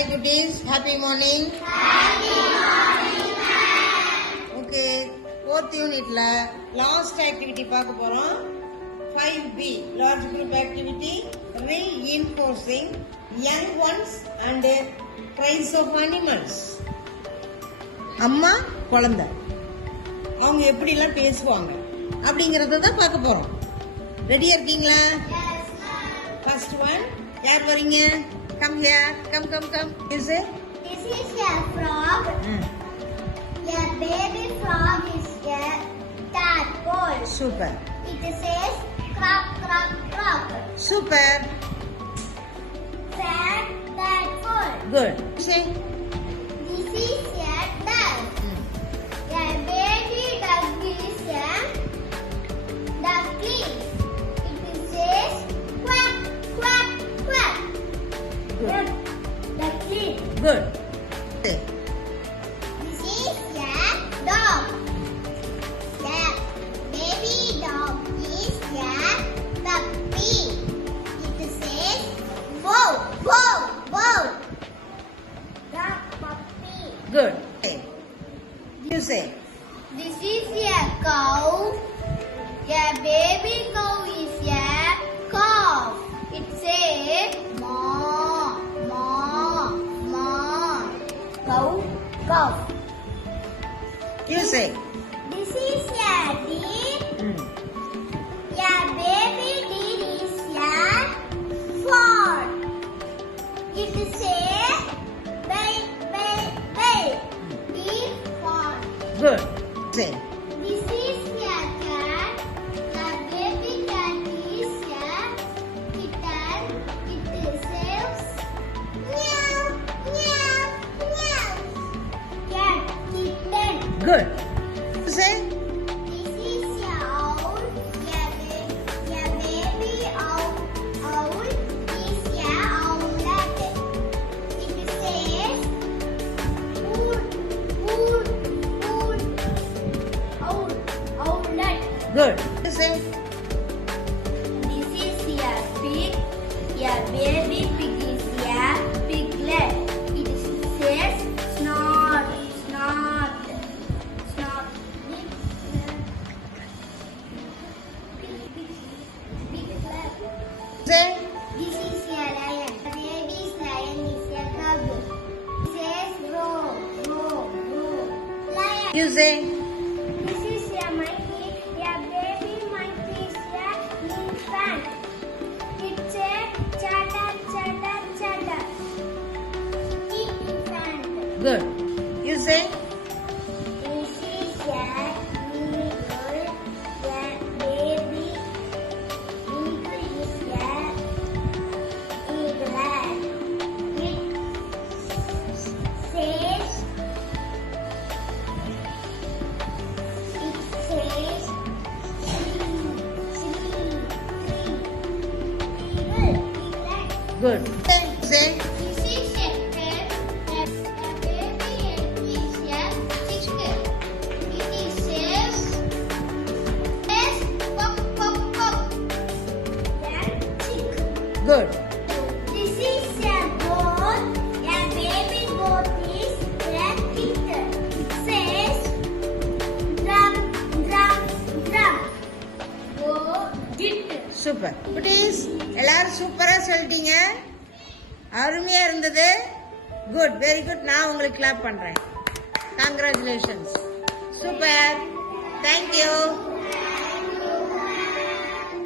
Hi goodies, happy morning. Happy morning. Okay, fourth unitல last activity பார்க்க போறோம். 5B large group activity, reinforcing young ones and cries of animals. அம்மா குழந்தை அவங்க எப்படி எல்லாம் பேசுவாங்க அப்படிங்கறத தான் பார்க்க போறோம். ரெடியா இருக்கீங்களா? Yes, ma'am. First one, யார் வரீங்க? Come here, come. You say? This is a frog. A baby frog is a tadpole. Super. It says croak, croak, croak. Super. Fat tadpole. Good. Say. This is a duck. A baby duck is a duckling. It says quack, quack, quack. Good. Duckling. Good. Say. This is a dog. The baby dog is a puppy. It says wow, wow, wow. The puppy. Good. Say. You say. This is a cow. A baby cow is a calf. It says moo, moo, moo. Cow, calf. You say. This is a deer. A baby deer is a fawn. It says bay, bay, bay. Deer fawn. Good. Say. This is a cat. The baby cat is a kitten. It says meow, meow, meow. Cat, kitten. Good. You say. This is a owl. A baby owl is a owlet. It says ool, ool, ool. Owl, owlet. Good. You say. This is a pig. A baby pig is a piglet. It says snort, snort, snort. Piglet. Say. This is a lion. The baby's lion is a cub. It says roar, roar, roar. Lion. You say. This is a monkey. A baby monkey is a infant. It says chatter, chatter, chatter. Infant. Good. You say. This is a eagle. A baby eagle is a eaglet. It says Good. Say. This is a pen. A baby is a chicken. It says pop, pop, pop. Then chicken. Good. This is a goat. A baby goat is a kitten. It says drum, drum, drum. Goat. Super. குட்டீஸ் எல்லாரும் சூப்பரா சொல்லிட்டீங்க. அருமையா இருந்தது. Good, very good. நான் உங்களுக்கு clap பண்றேன். Congratulations. Super. Thank you.